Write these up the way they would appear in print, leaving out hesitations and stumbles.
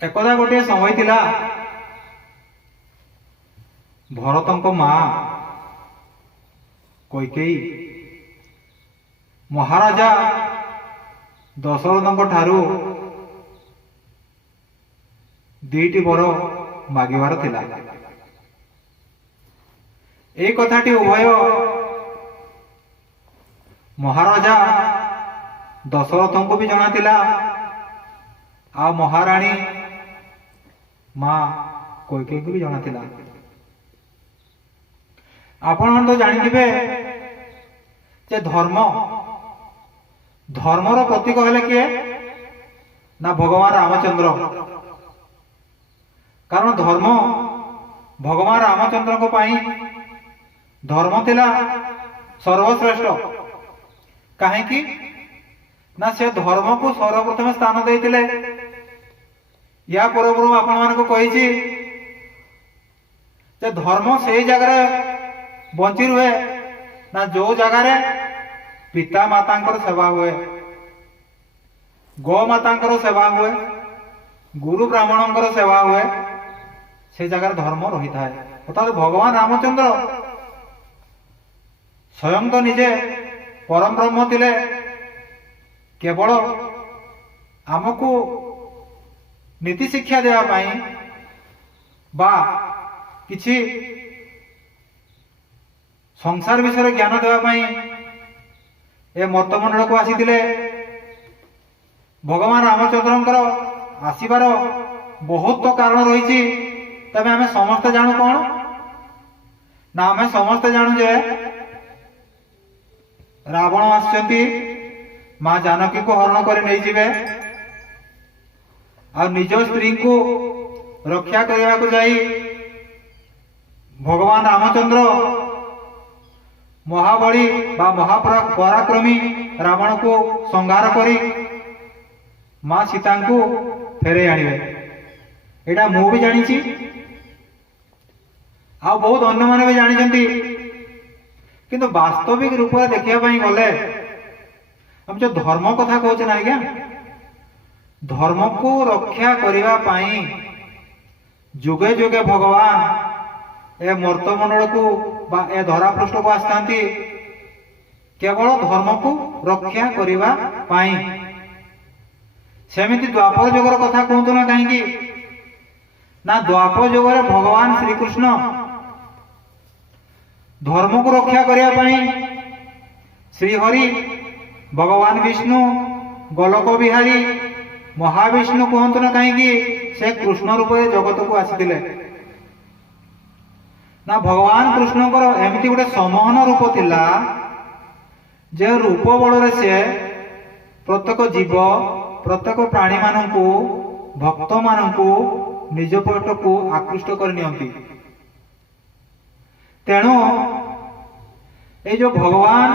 एकदा गोटे समय थिला भरतंक माँ कैकेयी महाराजा दशरथंक ठारू दुईटी वर मागिबार थिला। ए कथाटी उभय महाराजा दशरथ को भी जना थिला आ महाराणी माँ कैकेयी को भी जना थिला। आपण तो जानिथिबे जे धर्म धर्मर प्रतीक हेले किए ना भगवान रामचंद्र। कारण धर्म भगवान रामचंद्र को पाई धर्म थिला सर्वश्रेष्ठ। कहीं ना से धर्म को सर्वप्रथम स्थान देते। या पूर्व आपण मानक कही धर्म से जगह बंची रुहे ना जो जगार पिता माता सेवा हुए, गौ माता सेवा हुए, गुरु ब्राह्मण सेवा हुए, से जगह धर्म रही था। अर्थात भगवान रामचंद्र स्वयं तो निजे परम ब्रह्म थिले, केवल आमको नीति शिक्षा देवाई बा किछि संसार विषय ज्ञान देवाई ए मर्तमंडल को आसीथिले। भगवान रामचंद्र आसीबार बहुत तो कारण रही। तबे आमे समस्त जानू कौन ना आमे समस्त जानू जे रावण आसचंती माँ जानकी को हरण कर नहीं जिवे और निज स्त्री को रक्षा करने को जाई भगवान रामचंद्र महाबली बा महापराक्रमी रावण को संहार करी माँ सीता को फेरे आनिबे। एटा मु भी जानी आ बहुत अन्य माने भी जानी। किंतु वास्तविक रूप में देखा गले हम जो धर्म कथा कहते ना आज्ञा, धर्म को रक्षा करने जुगे जुगे भगवान ए मर्तमंडल को बा ए धरा पृष्ठ को आसती केवल धर्म को रक्षा करने। सेमिति द्वापर जुगर कथा कहतु ना कहीं ना द्वापर जुगर भगवान श्रीकृष्ण धर्म को रक्षा करने श्रीहरि भगवान विष्णु गोलक बिहारी महाविष्णु कहतु ना कहीं से कृष्ण रूप जगत को आसी ना भगवान कृष्ण एमती गोटे समोहन रूप थिला जे रूप बल से प्रत्येक जीव प्रत्येक प्राणी मानू भक्त मानू निज पट को आकृष्ट कर नियंती। तेणु ये जो भगवान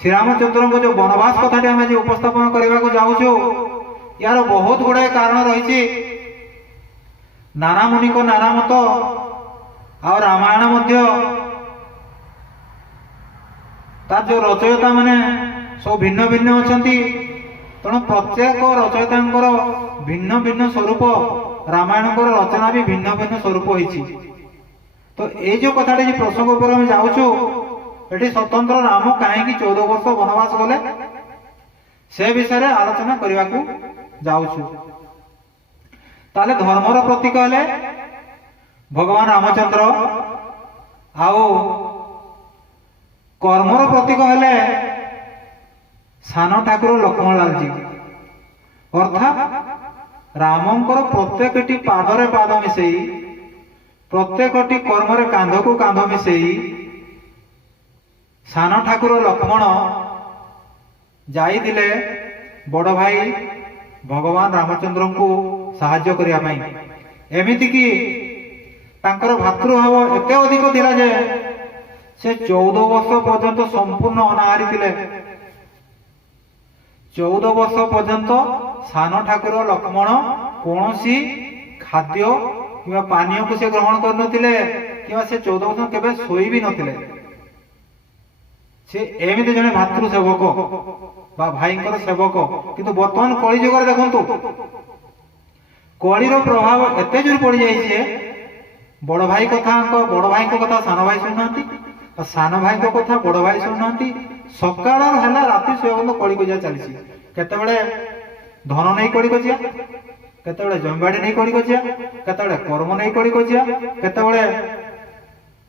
श्री रामचंद्र को जो वनवास कथाटी आम आज उपस्थापन करने को जाऊँ यार बहुत गुड़ाए कारण रही। नाना मुनि को नाना मत आ रामायण मध्य तार जो रचयिता माने सब भिन्न भिन्न अच्छा। तेणु प्रत्येक रचयिता भिन्न भिन्न स्वरूप रामायण रचना भी भिन्न भिन्न स्वरूप होती। तो ये जो कथाटी प्रसंग उपर हम जाऊँ ये स्वतंत्र राम कहीं 14 वर्ष वनवास गले से विषय आलोचना करने को जाऊँ। ताले धर्मर प्रतीक हेले भगवान रामचंद्र आओ कर्मर प्रतीक हेले सान ठाकुर लक्ष्मण लाल जी। अर्थात रामंकर प्रत्येकटी पादरे पाद मिसई प्रत्येकटी कर्मरे कांध को कांध मिसई सान ठाकुर लक्ष्मण जाइदिले बड़ भाई भगवान रामचंद्र को साहाय्य करने। एमिति कि तांकर भातृभाव एते अधिक थिला जे से 14 वर्ष पर्यंत संपूर्ण अनाहारी थिले। 14 वर्ष पर्यंत सान ठाकुर लक्ष्मण कौनसी खाद्य कि पानीय को से ग्रहण कर नथिले कि से 14 वर्ष केबे सोई भी नथिले। से एमिति जने भातृ सेवक बा भाईंकर सेवक। किंतु वर्तमान कलिजुगर देखंतु କଳିର ପ୍ରଭାବ ଏତେ ଜୋର ପଡିଯାଇଛି ଯେ ବଡ ଭାଇଙ୍କ କଥା ସାନ ଭାଇ ଶୁଣୁନାହାନ୍ତି, ଆଉ ସାନ ଭାଇଙ୍କ କଥା ବଡ ଭାଇ ଶୁଣୁନାହାନ୍ତି। ସକାଳ ହେଲା ରାତି ଶୋଇବା ପର୍ଯ୍ୟନ୍ତ କଳି କଜିଆ ଚାଲିଛି। କେତେବେଳେ ଧନ ନେଇ କଳି କଜିଆ, କେତେବେଳେ ଜମିବାଡି ନେଇ କଳି କଜିଆ, କେତେବେଳେ କର୍ମ ନେଇ କଳି କଜିଆ, କେତେବେଳେ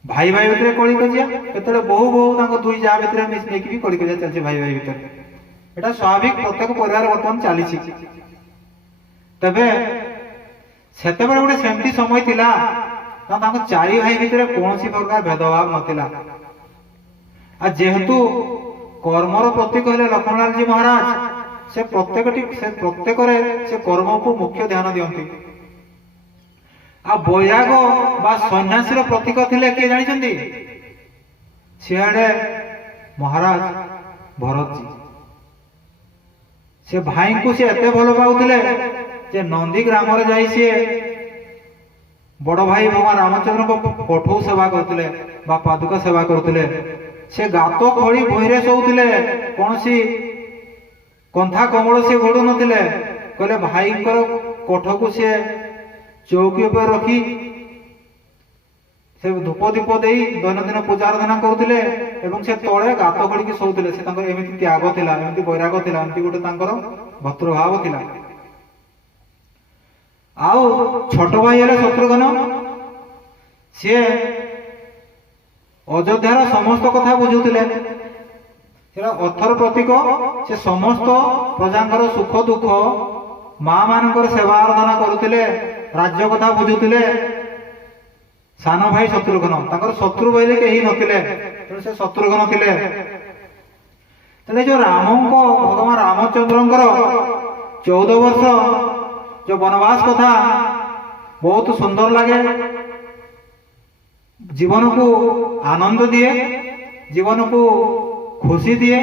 ଭାଇ ଭାଇ ଭିତରେ କଳି କଜିଆ, କେତେବେଳେ ବୋହୁ ତାଙ୍କ ଦୁଇ ଯାହା ଭିତରେ ନେଇକି ବି କଳି କଜିଆ ଚାଲିଛି ଭାଇ ଭାଇ ଭିତରେ। এটা ସ୍ୱାଭାବିକ ପ୍ରତ୍ୟେକ ପରିବାର ବର୍ତ୍ତମାନ ଚାଲିଛି। ତେବେ ସେତେବେଳେ ଗୋଟେ ସେମିତି ସମୟ ଥିଲା ନା ତାଙ୍କ ଚାରି ଭାଇ ଭିତରେ କୌଣସି ପ୍ରକାର ଭେଦଭାବ ନଥିଲା। ଆଉ ଯେହେତୁ କର୍ମର ପ୍ରତୀକ ହେଲେ ଲକ୍ଷ୍ମଣଲାଲଜୀ ମହାରାଜ, ସେ ପ୍ରତ୍ୟେକରେ ସେ କର୍ମକୁ ମୁଖ୍ୟ ଧ୍ୟାନ ଦିଅନ୍ତି। ଆଉ ବୈରାଗ ବା ସନ୍ନ୍ୟାସୀର ପ୍ରତୀକ ଥିଲେ କିଏ ଜାଣିଛନ୍ତି? ସିଆଡେ ମହାରାଜ ଭରତଜୀ। ସେ ଭାଇଙ୍କୁ ସେ ଏତେ ଭଲ ପାଉଥିଲେ ଯେ ନନ୍ଦୀ ଗ୍ରାମରେ ଯାଇ ସିଏ ବଡ ଭାଇ ଭଗବାନ ରାମଚନ୍ଦ୍ରଙ୍କ କଠଉ ସେବା କରୁଥିଲେ ବା ପାଦୁକା ସେବା କରୁଥିଲେ। ସେ ଗାତ ଖୋଳି ଭୂଇଁରେ ଶୋଉଥିଲେ, କୌଣସି କନ୍ଥା କମଳ ସେ ଘୋଡୁ ନଥିଲେ। କହିଲେ ଭାଇଙ୍କର କୋଠକୁ ସିଏ ଚୌକି ଉପରେ ରଖି ସେ ଧୂପ ଦୀପ ଦେଇ ଦୈନନ୍ଦିନ ପୂଜା ଆରାଧନା କରୁଥିଲେ ଏବଂ ସେ ତଳେ ଗାତ ଖୋଳିକି ଶୋଉଥିଲେ। ସେ ତାଙ୍କର ଏମିତି ତ୍ୟାଗ ଥିଲା, ଏମିତି ବୈରାଗ ଥିଲା, ଏମିତି ଗୋଟେ ତାଙ୍କର ଭକ୍ତୃଭାବ ଥିଲା। ଆଉ ଛୋଟ ଭାଇ ହେଲେ ଶତ୍ରୁଘ୍ନ। ସିଏ ଅଯୋଧ୍ୟାର ସମସ୍ତ କଥା ବୁଝୁଥିଲେ। ସେଟା ଅର୍ଥର ପ୍ରତୀକ। ସେ ସମସ୍ତ ପ୍ରଜାଙ୍କର ସୁଖ ଦୁଃଖ, ମା ମାନଙ୍କର ସେବା ଆରାଧନା କରୁଥିଲେ, ରାଜ୍ୟ କଥା ବୁଝୁଥିଲେ। ସାନ ଭାଇ ଶତ୍ରୁଘ୍ନ, ତାଙ୍କର ଶତ୍ରୁ ବୋଲି କେହି ନଥିଲେ, ତେଣୁ ସେ ଶତ୍ରୁଘ୍ନ ଥିଲେ। ତେଣୁ ଯୋଉ ଭଗବାନ ରାମଚନ୍ଦ୍ରଙ୍କର 14 ବର୍ଷ ଯୋଉ ବନବାସ କଥା ବହୁତ ସୁନ୍ଦର ଲାଗେ, ଜୀବନକୁ ଆନନ୍ଦ ଦିଏ, ଜୀବନକୁ ଖୁସି ଦିଏ।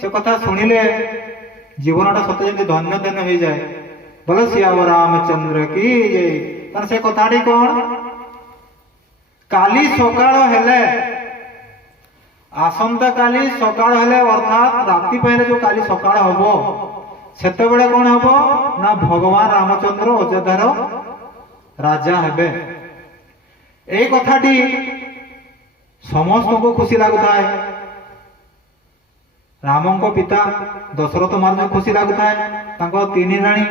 ସେ କଥା ଶୁଣିଲେ ଜୀବନଟା ସତେ ଯେମିତି ଧନ୍ୟ ଧନ୍ୟ ହେଇଯାଏ। ବୋଲେ ସିୟାବ ରାମଚନ୍ଦ୍ର କି ଜୟ। ତାର ସେ କଥାଟି କଣ? କାଲି ସକାଳ ହେଲେ, ଆସନ୍ତା କାଲି ସକାଳ ହେଲେ ଅର୍ଥାତ୍ ରାତି ପାଇଲେ ଯୋଉ କାଲି ସକାଳ ହବ, ସେତେବେଳେ କଣ ହବ ନା ଭଗବାନ ରାମଚନ୍ଦ୍ର ଅଯୋଧ୍ୟାର ରାଜା ହେବେ। ଏଇ କଥାଟି ସମସ୍ତଙ୍କୁ ଖୁସି ଲାଗୁଥାଏ। ରାମଙ୍କ ପିତା ଦଶରଥ ମହାରାଜ ଖୁସି ଲାଗୁଥାଏ। ତାଙ୍କ 3 ରାଣୀ,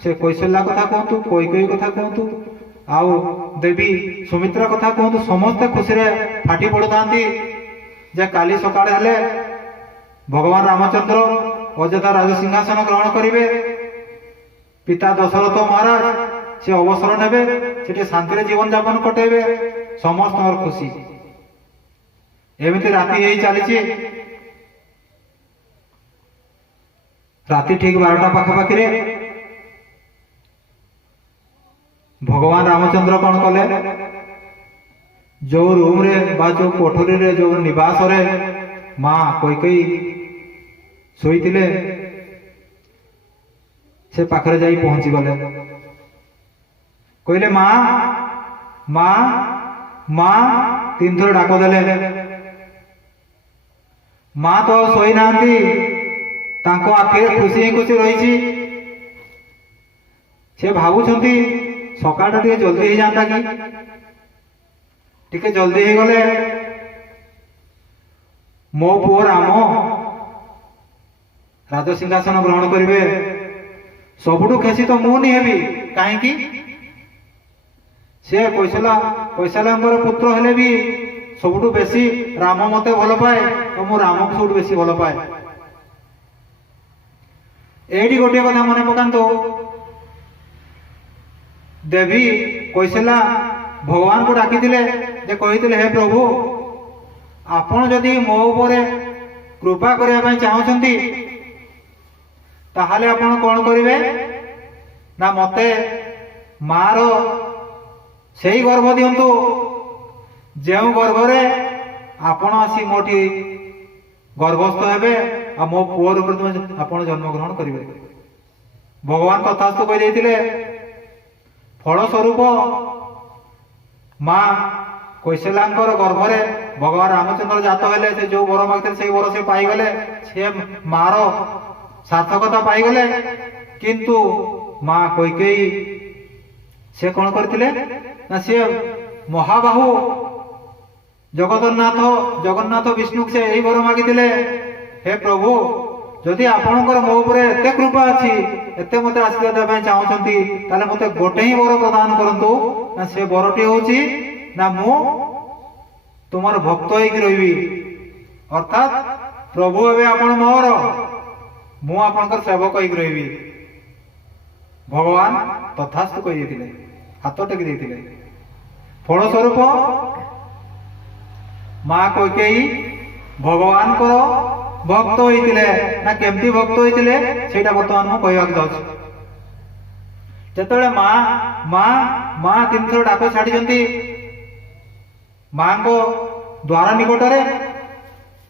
ସେ କୌଶଲ୍ୟା କଥା କୁହନ୍ତୁ, କୈକେୟୀ କଥା କୁହନ୍ତୁ, ଆଉ ଦେବୀ ସୁମିତ୍ରା କଥା କୁହନ୍ତୁ, ସମସ୍ତେ ଖୁସିରେ ଫାଟି ପଡୁଥାନ୍ତି ଯେ କାଲି ସକାଳ ହେଲେ ଭଗବାନ ରାମଚନ୍ଦ୍ର ଅଯୋଧ୍ୟା ରାଜସିଂହାସନ ଗ୍ରହଣ କରିବେ। ପିତା ଦଶରଥ ମହାରାଜ ସେ ଅବସର ନେବେ, ସେଠି ଶାନ୍ତିରେ ଜୀବନ ଯାପନ କଟେଇବେ। ସମସ୍ତଙ୍କର ଖୁସି। ଏମିତି ରାତି ହେଇ ଚାଲିଛି। ରାତି ଠିକ 12ଟା ପାଖାପାଖିରେ ଭଗବାନ ରାମଚନ୍ଦ୍ର କଣ କଲେ, ଯୋଉ ରୁମରେ ବା ଯୋଉ କୋଠରୀରେ ଯୋଉ ନିବାସରେ ମା କୈକେୟୀ ଶୋଇଥିଲେ, ସେ ପାଖରେ ଯାଇ ପହଞ୍ଚିଗଲେ। କହିଲେ ମା ମା ମା, 3 ଥର ଡାକ ଦେଲେ। ମା ତ ଶୋଇନାହାନ୍ତି, ତାଙ୍କ ଆଖିରେ ଖୁସି ହିଁ ଖୁସି ରହିଛି। ସେ ଭାବୁଛନ୍ତି ସକାଳଟା ଟିକେ ଜଲ୍ଦି ହେଇଯାଆନ୍ତା କି, ଟିକେ ଜଲ୍ଦି ହେଇଗଲେ ମୋ ପୁଅ ରାମ ରାଜସିଂହାସନ ଗ୍ରହଣ କରିବେ। ସବୁଠୁ ଖୁସି ତ ମୁଁ ନି ହେବି, କାହିଁକି? ସେ କୌଶଲ୍ୟାଙ୍କର ପୁତ୍ର ହେଲେ ବି ସବୁଠୁ ବେଶୀ ରାମ ମତେ ଭଲ ପାଏ, ତ ମୁଁ ରାମକୁ ସବୁଠୁ ବେଶୀ ଭଲ ପାଏ। ଏଇଠି ଗୋଟିଏ କଥା ମନେ ପକାନ୍ତୁ, ଦେବୀ କୌଶଲ୍ୟା ଭଗବାନଙ୍କୁ ଡାକିଥିଲେ ଯେ କହିଥିଲେ, ହେ ପ୍ରଭୁ, ଆପଣ ଯଦି ମୋ ଉପରେ କୃପା କରିବା ପାଇଁ ଚାହୁଁଛନ୍ତି ତାହେଲେ ଆପଣ କଣ କରିବେ ନା ମତେ ମାର ସେଇ ଗର୍ଭ ଦିଅନ୍ତୁ, ଯେଉଁ ଗର୍ଭରେ ଆପଣ ଆସି ମୋଠି ଗର୍ଭସ୍ଥ ହେବେ ଆଉ ମୋ ପୁଅ ରୂପରେ ଆପଣ ଜନ୍ମଗ୍ରହଣ କରିବେ। ଭଗବାନ ତଥାସ୍ତୁ କହିଦେଇଥିଲେ। ଫଳସ୍ୱରୂପ ମା କୌଶଲ୍ୟାଙ୍କର ଗର୍ଭରେ ଭଗବାନ ରାମଚନ୍ଦ୍ର ଜାତ ହେଲେ। ସେ ଯୋଉ ବର ମାଗିଥିଲେ ସେଇ ବର ସେ ପାଇଗଲେ, ସେ ମାର ସାର୍ଥକତା ପାଇଗଲେ। କିନ୍ତୁ ମା କୈକେୟୀ से कौन करथिले ना से महाबाहु जगन्नाथ जगन्नाथ विष्णु से यही वर मागिथिले, हे प्रभु जदि आपणकर मो उपरे एते कृपा अछि, एते मते आशीर्वाद देबा चाहउछंती, ताले मते गोटे ही वर प्रदान करंतु। ना से वरटी होची ना मु तुमार भक्त होइक रहिबी, अर्थात प्रभु एबे आपण मोर, मु आपणकर सेवक होइक रहिबी। भगवान तथास्तु कहि देथिले, हाथ टेकी देथिले। फलस्वरूप माँ कैकेयी भगवान को भक्त होइतिले ना केमती भक्त होइतिले सेटा बर्तमान मु कहबाक जाउछि। जेतेबेले माँ माँ माँ तीन थर डाक छाड़िछंती, माँ को द्वार निकटरे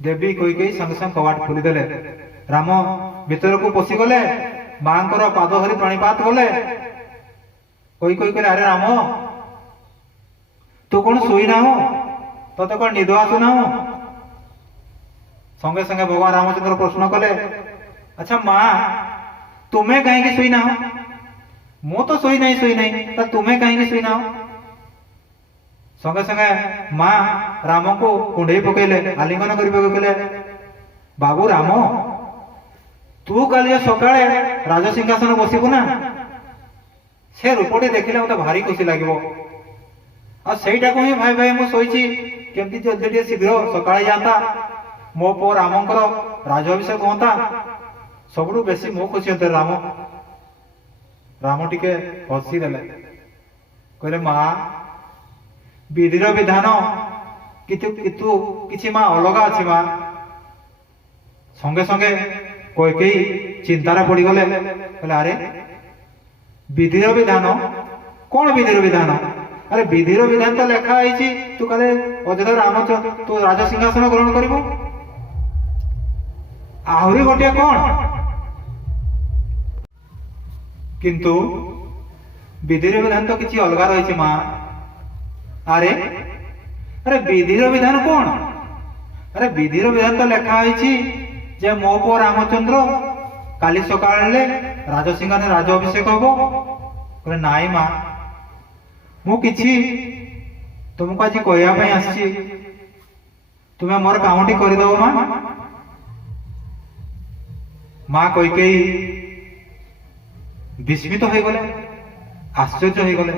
देवी कैकेयी संगे संगे कवाट खोली देले। राम भीतर को पशि गले, माँ को पाद धरी प्रणिपात गले। कोई कोई कहले, अरे राम तू कौन सोई ना हो, तते कौन निद आसु ना हो? संगे संगे भगवान रामचंद्र प्रश्न कले, अच्छा माँ तुम्हें कहीं सोई ना हो? मु तो सोई नहीं तो तुम्हें कहीं सोई ना हो? संगे संगे माँ राम को कुंडे पकेले, आलिंगन कर पकेले। बाबू राम तू काली सकाळे राजसिंहासन बसिबु ना, से रूपटी देखिले मते भारी खुशी लागिबो। आ सेटा को ही भाई भाई मु सोईची केमती जल्दी टे शीघ्र सकाळे जाता, मो पो रामंकर राजाभिषेक होता, सबुठु बेसी मो खुशी होते राम। राम टिके हसी देले, कहले माँ विधिर विधान कितु किछि माँ अलगा अछि माँ। संगे संगे कैकेयी चिंतार पड़ी गले, कहले अरे विधिर विधान कौन? विधिर विधान? अरे विधिर विधान तो लेखा है, तू कहले अयोध्या राम तू राज सिंहासन ग्रहण करिबो। आहरी गोटे कौन? किंतु विधिर विधान तो किछि अलगा रही माँ। अरे अरे विधिर विधान कौन? अरे विधिर विधान तो लेखा है जे मो पो रामचंद्र काली सकाळे राजसिंहासन राज अभिषेक हबो। कहले नाई माँ मु किछि तुमको आज कहया पई आछि, तुमे मोर कामटी कर दो माँ। माँ कैकेयी विस्मित हो गले, आश्चर्य हो गले।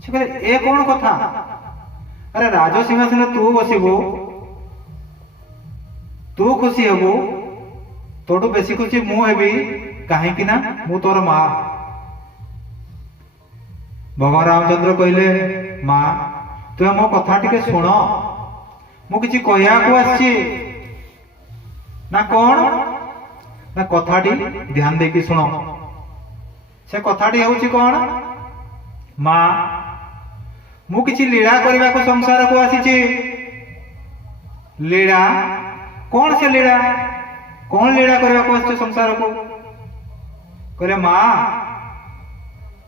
से कहले ए कौन कथा? अरे राज सिंहासन तू बसिबू, तू खुशी हेबू, तोटू बेसी खुशी मु हेबी, कहीं ना मु तोर माँ। भगवान रामचंद्र कहले माँ तुम मो कथा टिके शुण, मु किछि कहया को आछि ना कौन ना कथाटी ध्यान देकी शुण। से कथाटी होउछि कौन? माँ मु किछि लीला करबा को संसार को आसीछि। लीला कौन? से लीला कौन लीला करबा को आछे संसार को? कहले माँ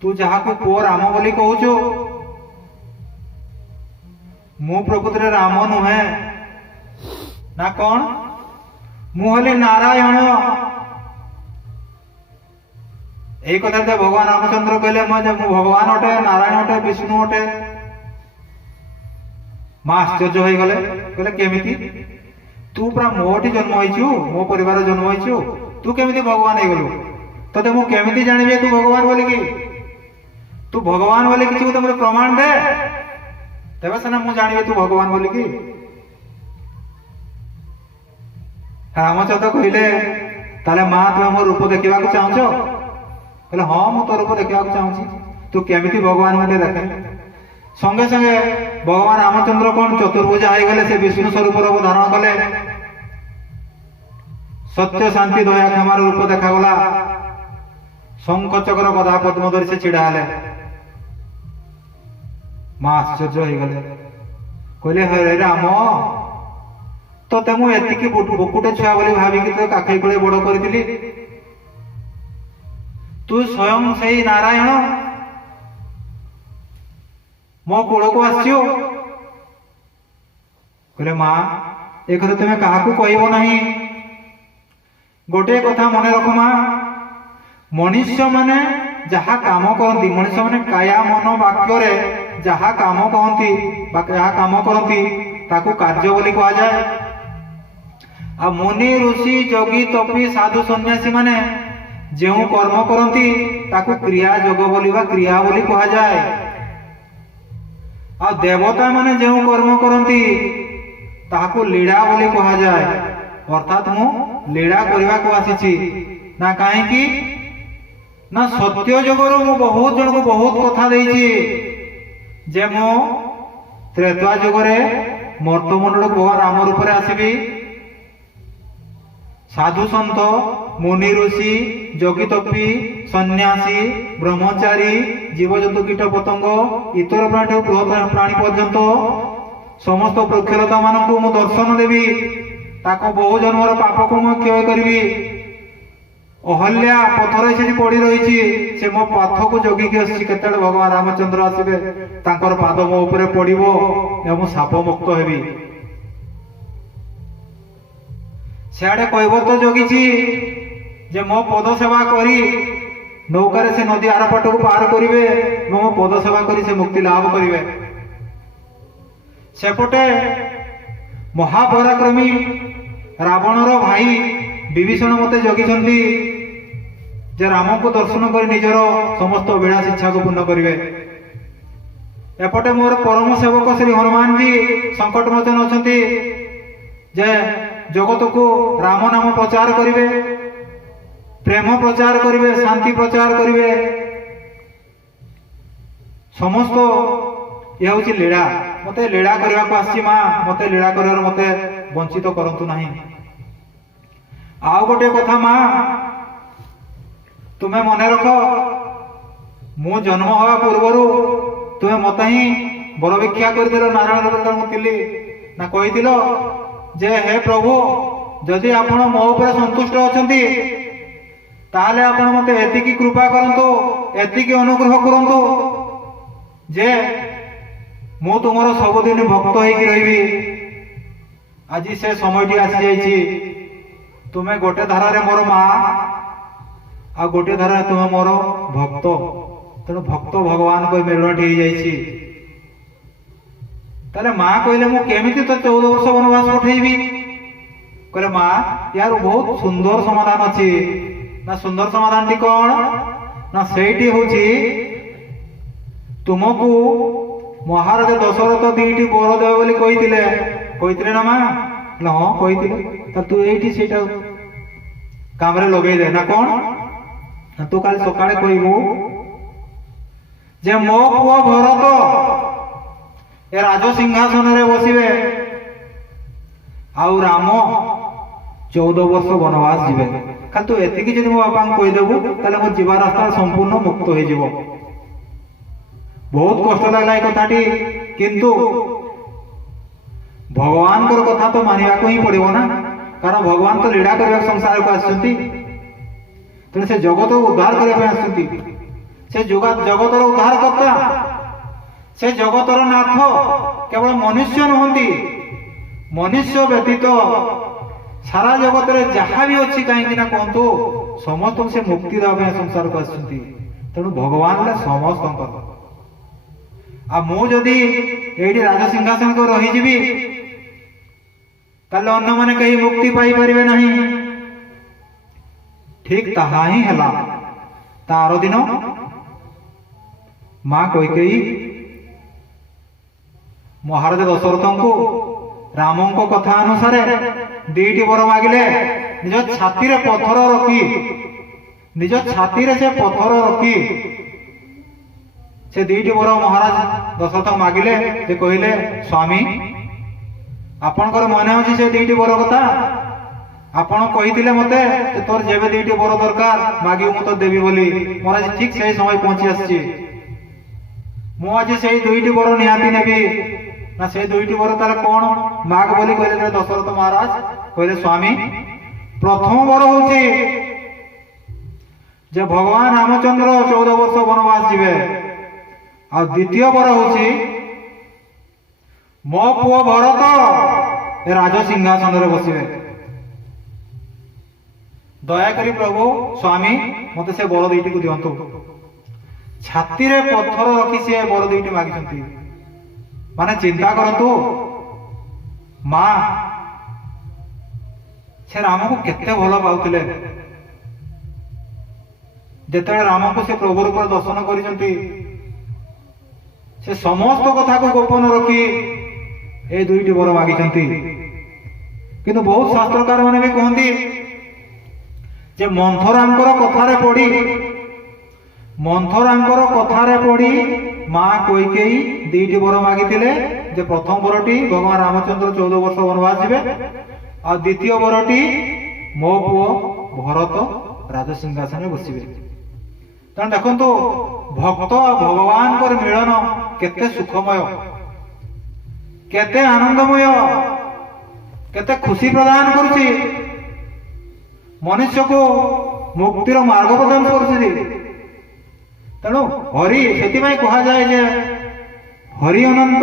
तू जहा को पो राम बोली कहूचु, मु प्रकृति राम नुहे ना कौन? मु हले नारायण। এই কথাতে ভগবান রামচন্দ্র কইলে মু ভগবান অটে, নারায়ণ অটে, বিষ্ণু অটে। মা আশ্চর্য হয়ে গলে, কইলে কেমিতি? তু পুরা মোটি জন্ম হইছু, মো পরিবার জন্ম হইছু, তু কেমিতি ভগবান হয়ে গলু? তোতে মু কেমিতি জানিবে তু ভগবান বলি কি? तू भगवान बोले किसी को तुम प्रमाण दे, तेबे सेना मु जानिबे तू भगवान बोली कि। रामचंद्र कहले ताले माँ तुम मोर रूप देखा चाहूच? कहले हाँ मु तो रूप देखा चाहूँगी, तू केमिति भगवान मते देखे। संगे संगे भगवान रामचंद्र कौन चतुर्भुज आई गले, से विष्णु स्वरूप धारण कले। सत्य शांति दया क्षमार रूप देखागला। शंख चक्र गदा पद्म धरी से छिड़ा हेले। माँ आश्चर्य हो गले, कहले हरे राम तो मु एतिकी बुकुटे छुआ बोली भाविकी तो काखई कोले बड़ करी, तू स्वयं से नारायण मो कोल को आसो। कहले माँ एक कथा तुम्हें क्या कहब नहीं, गोटे कथा मन रख माँ, मनुष्य माने ଯାହା କାମ କରନ୍ତି, ମଣିଷ ମାନେ କାୟା ମନ ବାକ୍ୟରେ ଯାହା କାମ କହନ୍ତି ବା ଯାହା କାମ କରନ୍ତି ତାକୁ କାର୍ଯ୍ୟ ବୋଲି କୁହାଯାଏ। ଆଉ ମୁନି ଋଷି ଯୋଗୀ ତପୀ ସାଧୁ ସନ୍ନ୍ୟାସୀ ମାନେ ଯେଉଁ କର୍ମ କରନ୍ତି ତାକୁ କ୍ରିୟା ଯୋଗ ବୋଲି ବା କ୍ରିୟା ବୋଲି କୁହାଯାଏ। ଆଉ ଦେବତା ମାନେ ଯେଉଁ କର୍ମ କରନ୍ତି ତାହାକୁ ଲୀଳା ବୋଲି କୁହାଯାଏ। ଅର୍ଥାତ୍ ମୁଁ ଲୀଳା କରିବାକୁ ଆସିଛି। ନା କାହିଁକି ନା ସତ୍ୟ ଯୁଗରୁ ମୁଁ ବହୁତ ଜଣକୁ ବହୁତ କଥା ଦେଇଛି ଯେ ମୁଁ ତ୍ରେତୟା ଯୁଗରେ ମର୍ତ୍ତମଣ୍ଡଳକୁ ଭଗବାନ ରାମ ରୂପରେ ଆସିବି। ସାଧୁ ସନ୍ଥ ମୁନି ଋଷି ଯୋଗୀ ତପୀ ସନ୍ନ୍ୟାସୀ ବ୍ରହ୍ମଚାରୀ ଜୀବଜନ୍ତୁ କୀଟ ପତଙ୍ଗ ଇତର ପ୍ରାଣୀ ବୃହତ ପ୍ରାଣୀ ପର୍ଯ୍ୟନ୍ତ ସମସ୍ତ ବୃକ୍ଷଲତା ମାନଙ୍କୁ ମୁଁ ଦର୍ଶନ ଦେବି। ତାକୁ ବହୁ ଜନ୍ମର ପାପକୁ ମୁଁ କ୍ଷୟ କରିବି। ଅହଲ୍ୟା ପଥର ସେଠି ପଡି ରହିଛି, ସେ ମୋ ପଥକୁ ଜଗିକି ଆସିଛି କେତେବେଳେ ଭଗବାନ ରାମଚନ୍ଦ୍ର ଆସିବେ ତାଙ୍କର ପାଦ ମୋ ଉପରେ ପଡିବ ଏବଂ ମୁଁ ସାପ ମୁକ୍ତ ହେବି। ସିଆଡେ କୈବର୍ତ୍ତ ଜଗିଛି ଯେ ମୋ ପଦ ସେବା କରି ନୌକାରେ ସେ ନଦୀ ଆରପଟକୁ ପାର କରିବେ ଏବଂ ମୋ ପଦ ସେବା କରି ସେ ମୁକ୍ତି ଲାଭ କରିବେ। ସେପଟେ ମହାପରାକ୍ରମୀ ରାବଣର ଭାଇ ବିଭୀଷଣ ମତେ ଜଗିଛନ୍ତି ଯେ ରାମଙ୍କୁ ଦର୍ଶନ କରି ନିଜର ସମସ୍ତ ଅଭିଳାଷ ଇଚ୍ଛାକୁ ପୂର୍ଣ୍ଣ କରିବେ। ଏପଟେ ମୋର ପରମ ସେବକ ଶ୍ରୀ ହନୁମାନଜୀ ସଙ୍କଟ ମୋଚନ ଅଛନ୍ତି ଯେ ଜଗତକୁ ରାମ ନାମ ପ୍ରଚାର କରିବେ, ପ୍ରେମ ପ୍ରଚାର କରିବେ, ଶାନ୍ତି ପ୍ରଚାର କରିବେ। ସମସ୍ତ ଇଏ ହଉଛି ଲୀଳା। ମତେ ଲୀଳା କରିବାକୁ ଆସିଛି ମା, ମତେ ଲୀଳା କରିବାର ମତେ ବଞ୍ଚିତ କରନ୍ତୁ ନାହିଁ। ଆଉ ଗୋଟେ କଥା ମା, ତୁମେ ମନେ ରଖ, ମୁଁ ଜନ୍ମ ହେବା ପୂର୍ବରୁ ତୁମେ ମତେ ହିଁ ବର ଭିକ୍ଷା କରିଥିଲ। ନାରାୟଣ ମୁଁ ଥିଲି ନା କହିଥିଲ ଯେ ହେ ପ୍ରଭୁ, ଯଦି ଆପଣ ମୋ ଉପରେ ସନ୍ତୁଷ୍ଟ ଅଛନ୍ତି ତାହେଲେ ଆପଣ ମତେ ଏତିକି କୃପା କରନ୍ତୁ, ଏତିକି ଅନୁଗ୍ରହ କରନ୍ତୁ ଯେ ମୁଁ ତୁମର ସବୁଦିନ ଭକ୍ତ ହେଇକି ରହିବି। ଆଜି ସେ ସମୟଟି ଆସିଯାଇଛି। ତୁମେ ଗୋଟେ ଧାରାରେ ମୋର ମା ଆଉ ଗୋଟେ ଧାରାରେ ତୁମେ ମୋର ଭକ୍ତ। ତେଣୁ ଭକ୍ତ ଭଗବାନଙ୍କ ମେଳନଟି ହେଇଯାଇଛି। ତାହେଲେ ମା କହିଲେ ମୁଁ କେମିତି ତ 14 ବର୍ଷ ବନବାସ ପଠେଇବି? କହିଲେ ମା, ୟାର ବହୁତ ସୁନ୍ଦର ସମାଧାନ ଅଛି। ନା ସୁନ୍ଦର ସମାଧାନଟି କଣ? ନା ସେଇଟି ହଉଛି ତୁମକୁ ମହାରାଜ ଦଶରଥ 2ଟି ବର ଦେବେ ବୋଲି କହିଥିଲେ ନା ମା? ହଁ କହିଥିଲେ। ତୁ ଏଇଠି ସେଇଟା କାମରେ ଲଗେଇଦେ। ନା କଣ? ତୁ କାଲି ସକାଳେ କହିବୁ ଯେ ମୋ ପୁଅ ଭରତ ଏ ରାଜ ସିଂହାସନରେ ବସିବେ ଆଉ ରାମ 14 ବର୍ଷ ବନବାସ ଯିବେ। ଖାଲି ତୁ ଏତିକି ଯଦି ମୋ ବାପାଙ୍କୁ କହିଦେବୁ ତାହେଲେ ମୋ ଯିବା ରାସ୍ତା ସମ୍ପୂର୍ଣ୍ଣ ମୁକ୍ତ ହେଇଯିବ। ବହୁତ କଷ୍ଟ ଲାଗିଲା ଏ କଥାଟି, କିନ୍ତୁ ଭଗବାନଙ୍କର କଥା ତ ମାନିବାକୁ ହିଁ ପଡିବ ନା। କାରଣ ଭଗବାନ ତ ଲୀଳା କରିବାକୁ ସଂସାରକୁ ଆସିଛନ୍ତି। ତେଣୁ ସେ ଜଗତକୁ ଉଦ୍ଧାର କରିବା ପାଇଁ ଆସିଛନ୍ତି। ସେ ଜଗତର ଉଦ୍ଧାର କର୍ତ୍ତା, ସେ ଜଗତର ନାଥ କେବଳ ମନୁଷ୍ୟ ନୁହନ୍ତି। ମନୁଷ୍ୟ ବ୍ୟତୀତ ସାରା ଜଗତରେ ଯାହା ବି ଅଛି କାହିଁକି ନା କୁହନ୍ତୁ, ସମସ୍ତଙ୍କୁ ସେ ମୁକ୍ତି ଦେବା ପାଇଁ ସଂସାରକୁ ଆସିଛନ୍ତି। ତେଣୁ ଭଗବାନ ହେଲେ ସମସ୍ତଙ୍କର। ଆଉ ମୁଁ ଯଦି ଏଇଠି ରାଜସିଂହାସନ ରହିଯିବି ତାହେଲେ ଅନ୍ୟମାନେ କେହି ମୁକ୍ତି ପାଇପାରିବେ ନାହିଁ। ଠିକ ତାହା ହିଁ ହେଲା। ତାର ଦିନ ମା କୈକେୟୀ ମହାରାଜ ଦଶରଥଙ୍କୁ ରାମଙ୍କ କଥା ଅନୁସାରେ 2ଟି ବର ମାଗିଲେ। ନିଜ ଛାତିରେ ପଥର ରଖି ସେ 2ଟି ବର ମହାରାଜ ଦଶରଥ ମାଗିଲେ। ସେ କହିଲେ, ସ୍ୱାମୀ ଆପଣଙ୍କର ମନେ ଅଛି ସେ 2ଟି ବର କଥା? ଆପଣ କହିଥିଲେ ମତେ ଯେ ତୋର ଯେବେ 2ଟି ବର ଦରକାର ମାଗିବୁ ମୁଁ ତ ଦେବି ବୋଲି। ମୋର ଆଜି ଠିକ ସେଇ ସମୟ ପହଞ୍ଚି ଆସିଛି। ମୁଁ ଆଜି ସେଇ 2ଟି ବର ନିହାତି ନେବି। ନା ସେଇ 2ଟି ବର ତାହେଲେ କଣ ମାଗ ବୋଲି କହିଲେ ଦଶରଥ ମହାରାଜ? କହିଲେ, ସ୍ୱାମୀ ପ୍ରଥମ ବର ହଉଛି ଯେ ଭଗବାନ ରାମଚନ୍ଦ୍ର 14 ବର୍ଷ ବନବାସ ଯିବେ। ଆଉ ଦ୍ୱିତୀୟ ବର ହଉଛି ମୋ ପୁଅ ଭରତ ଏ ରାଜ ସିଂହାସନରେ ବସିବେ। ଦୟାକରି ପ୍ରଭୁ ସ୍ୱାମୀ ମତେ ସେ ବର 2ଟିକୁ ଦିଅନ୍ତୁ। ଛାତିରେ ପଥର ରଖି ସେ ବର ଦୁଇଟି ମାଗିଛନ୍ତି। ମାନେ ଚିନ୍ତା କରନ୍ତୁ, ମା ସେ ରାମକୁ କେତେ ଭଲ ପାଉଥିଲେ। ଯେତେବେଳେ ରାମକୁ ସେ ପ୍ରଭୁ ରୂପରେ ଦର୍ଶନ କରିଛନ୍ତି, ସେ ସମସ୍ତ କଥାକୁ ଗୋପନ ରଖି এই ଦୁଇଟି ବର ମାଗିଛନ୍ତି। କିନ୍ତୁ ବହୁତ ଶାସ୍ତ୍ରକାର ମାନେ ବି କହନ୍ତି ଯେ ମନ୍ଥରାଙ୍କର କଥାରେ ପଡି ମା କୈକେୟୀ ଦୁଇଟି ବର ମାଗିଥିଲେ। ଯେ ପ୍ରଥମ ବରଟି ଭଗବାନ ରାମଚନ୍ଦ୍ର 14 ବର୍ଷ ବନବାସ ଯିବେ, ଆଉ ଦ୍ୱିତୀୟ ବରଟି ମୋ ପୁଅ ଭରତ ରାଜସିଂହାସନରେ ବସିବେ। ତେଣୁ ଦେଖନ୍ତୁ, ଭକ୍ତ ଆଉ ଭଗବାନଙ୍କର ମିଳନ କେତେ ସୁଖମୟ, କେତେ ଆନନ୍ଦମୟ, କେତେ ଖୁସି ପ୍ରଦାନ କରୁଛି, ମନୁଷ୍ୟକୁ ମୁକ୍ତିର ମାର୍ଗ ପ୍ରଦାନ କରୁଛି। ତେଣୁ ହରି, ସେଥିପାଇଁ କୁହାଯାଏ ଯେ ହରି ଅନନ୍ତ,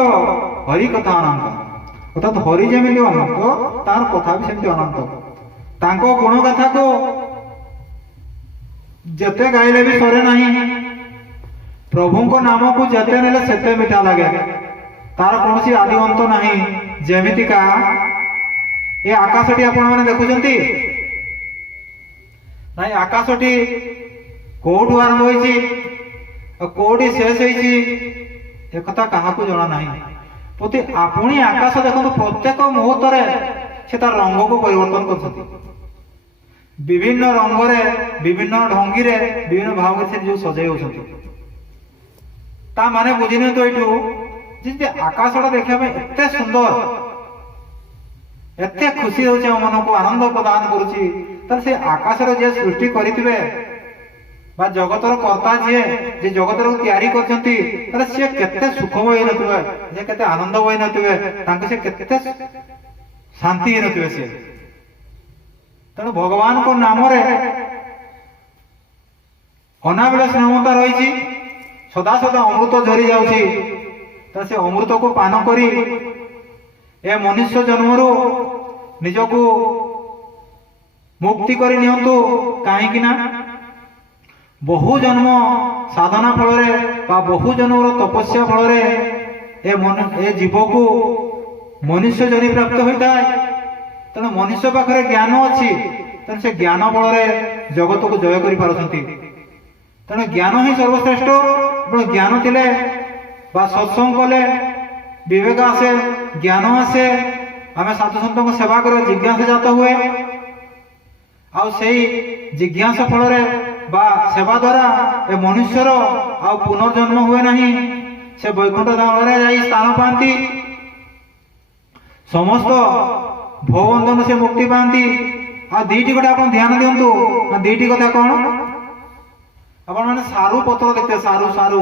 ହରି କଥା ଅନନ୍ତ। ଅର୍ଥାତ୍ ହରି ଯେମିତି ଅନନ୍ତ, ତାର କଥା ବି ସେମିତି ଅନନ୍ତ। ତାଙ୍କ ଗୁଣ କଥାକୁ ଯେତେ ଗାଇଲେ ବି ସରେ ନାହିଁ। ପ୍ରଭୁଙ୍କ ନାମକୁ ଯେତେ ନେଲେ ସେତେ ମିଠା ଲାଗେ, ତାର କୌଣସି ଆଦି ଅନ୍ତ ନାହିଁ। ଯେମିତିକା ଏ ଆକାଶଟି ଆପଣମାନେ ଦେଖୁଛନ୍ତି, ନାଇଁ ଆକାଶଟି କୋଉଠୁ ଆରମ୍ଭ ହେଇଛି ଆଉ କୋଉଠି ଶେଷ ହେଇଛି ଏକଥା କାହାକୁ ଜଣା ନାହିଁ। ପ୍ରତି ପୁଣି ଆକାଶ ଦେଖନ୍ତୁ, ପ୍ରତ୍ୟେକ ମୁହୂର୍ତ୍ତରେ ସେ ତାର ରଙ୍ଗକୁ ପରିବର୍ତ୍ତନ କରୁଛନ୍ତି। ବିଭିନ୍ନ ରଙ୍ଗରେ, ବିଭିନ୍ନ ଢଙ୍ଗିରେ, ବିଭିନ୍ନ ଭାବରେ ସେ ଯୋଉ ସଜେଇ ହଉଛନ୍ତି। ତା ମାନେ ବୁଝି ନିଅନ୍ତୁ ଏଇଠୁ ଯେ ଆକାଶଟା ଦେଖିବା ପାଇଁ ଏତେ ସୁନ୍ଦର, ଏତେ ଖୁସି ହଉଛି, ଆମ ମନକୁ ଆନନ୍ଦ ପ୍ରଦାନ କରୁଛି। ତାହେଲେ ସେ ଆକାଶର ଯିଏ ସୃଷ୍ଟି କରିଥିବେ ବା ଜଗତର କର୍ତ୍ତା ଯିଏ, ଯେ ଜଗତରକୁ ତିଆରି କରିଛନ୍ତି, ତାହେଲେ ସିଏ କେତେ ସୁଖମୟ ହେଇନଥିବେ, ସେ କେତେ ଆନନ୍ଦମୟ ହେଇନଥିବେ, ତାଙ୍କୁ ସେ କେତେ ଶାନ୍ତି ହେଇନଥିବେ ସିଏ। ତେଣୁ ଭଗବାନଙ୍କ ନାମରେ ଅନାବିଳ ସ୍ନେହମତା ରହିଛି, ସଦା ସଦା ଅମୃତ ଝରି ଯାଉଛି। ତ ସେ ଅମୃତକୁ ପାନ କରି ଏ ମନୁଷ୍ୟ ଜନ୍ମରୁ ନିଜକୁ ମୁକ୍ତି କରି ନିଅନ୍ତୁ। କାହିଁକି ନା ବହୁ ଜନ୍ମ ସାଧନା ଫଳରେ ବା ବହୁ ଜନ୍ମର ତପସ୍ୟା ଫଳରେ ଏ ଜୀବକୁ ମନୁଷ୍ୟ ଜନି ପ୍ରାପ୍ତ ହୋଇଥାଏ। ତେଣୁ ମନୁଷ୍ୟ ପାଖରେ ଜ୍ଞାନ ଅଛି, ତେଣୁ ସେ ଜ୍ଞାନ ବଳରେ ଜଗତକୁ ଜୟ କରିପାରୁଛନ୍ତି। ତେଣୁ ଜ୍ଞାନ ହିଁ ସର୍ବଶ୍ରେଷ୍ଠ। ଏବଂ ଜ୍ଞାନ ଥିଲେ ବା ସତ୍ସଙ୍ଗ କଲେ ବିବେକ ଆସେ, ଜ୍ଞାନ ଆସେ, ଆମେ ସାଧୁସନ୍ତଙ୍କ ସେବା କରିବା ଜିଜ୍ଞାସା ଜାତ ହୁଏ। ଆଉ ସେଇ ଜିଜ୍ଞାସା ଫଳରେ ବା ସେବା ଦ୍ୱାରା ଏ ମନୁଷ୍ୟର ଆଉ ପୁନର୍ଜନ୍ମ ହୁଏ ନାହିଁ, ସେ ବୈକୁଣ୍ଠ ଧାମରେ ଯାଇ ସ୍ଥାନ ପାଆନ୍ତି, ସମସ୍ତ ଭବବନ୍ଧନ ସେ ମୁକ୍ତି ପାଆନ୍ତି। ଆଉ ଦୁଇଟି କଥା ଆପଣ ଧ୍ୟାନ ଦିଅନ୍ତୁ। ଦୁଇଟି କଥା କଣ? ଆପଣ ମାନେ ସାରୁ ପତ୍ର ଦେଖିବେ, ସାରୁ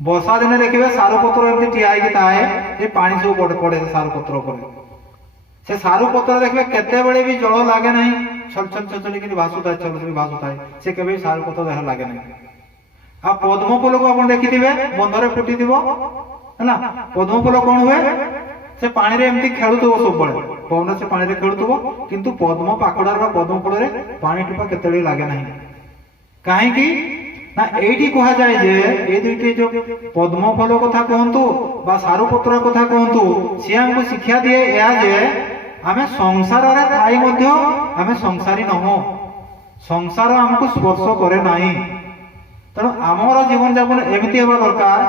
ବର୍ଷା ଦିନେ ଦେଖିବେ ସାରୁ ପତ୍ର ଏମିତି ଠିଆ ହେଇକି ଥାଏ, ଏ ପାଣି ସବୁ ପଡେ ସାରୁ ପତ୍ର ଉପରେ। ସେ ସାରୁ ପତ୍ର ଦେଖିବେ କେତେବେଳେ ବି ଜଳ ଲାଗେ ନାହିଁ, ଛଲ ଭାସୁଥାଏ, ସେ କେବେ ବି ସାରୁ ପତ୍ର ଦେହ ଲାଗେ ନାହିଁ। ଆଉ ପଦ୍ମ ଫୁଲକୁ ଆପଣ ଦେଖିଥିବେ, ବନ୍ଧରେ ଫୁଟିଥିବ ହେଲା। ପଦ୍ମ ଫୁଲ କଣ ହୁଏ? ସେ ପାଣିରେ ଏମିତି ଖେଳୁଥିବ ସବୁବେଳେ, ପବନରେ ସେ ପାଣିରେ ଖେଳୁଥିବ, କିନ୍ତୁ ପଦ୍ମ ପାଖଡାରେ ବା ପଦ୍ମ ଫୁଲରେ ପାଣି ଟୋପା କେତେବେଳେ ଲାଗେ ନାହିଁ। କାହିଁକି ନା ଏଇଠି କୁହାଯାଏ ଯେ ଏଇ ଦୁଇଟି ଯୋଉ ପଦ୍ମ ଫଳ କଥା କୁହନ୍ତୁ ବା ସାରୁ ପତ୍ର କଥା କୁହନ୍ତୁ, ସିଏ ଆମକୁ ଶିକ୍ଷା ଦିଏ ଏହା ଯେ ଆମେ ସଂସାରରେ ଥାଇ ମଧ୍ୟ ଆମେ ସଂସାରୀ ନୁହଁ, ସଂସାର ଆମକୁ ସ୍ପର୍ଶ କରେ ନାହିଁ। ତେଣୁ ଆମର ଜୀବନ ଯାପନ ଏମିତି ହେବା ଦରକାର,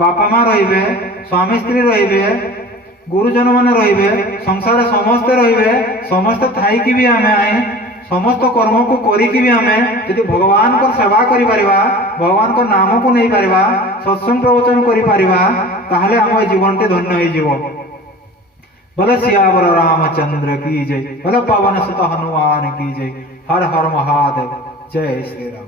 ବାପା ମା ରହିବେ, ସ୍ୱାମୀ ସ୍ତ୍ରୀ ରହିବେ, ଗୁରୁଜନ ମାନେ ରହିବେ, ସଂସାରରେ ସମସ୍ତେ ରହିବେ, ସମସ୍ତେ ଥାଇକି ବି ଆମେ ସମସ୍ତ କର୍ମକୁ କରିକି ବି ଆମେ ଯଦି ଭଗବାନଙ୍କ ସେବା କରିପାରିବା, ଭଗବାନଙ୍କ ନାମକୁ ନେଇପାରିବା, ସତ୍ସଙ୍ଗ ପ୍ରବଚନ କରିପାରିବା, ତାହେଲେ ଆମ ଜୀବନଟି ଧନ୍ୟ ହେଇଯିବ। बोले सियावर रामचंद्र की जय, बोले पवन सुत हनुमान की जय। हर हर महादेव, जय श्री राम।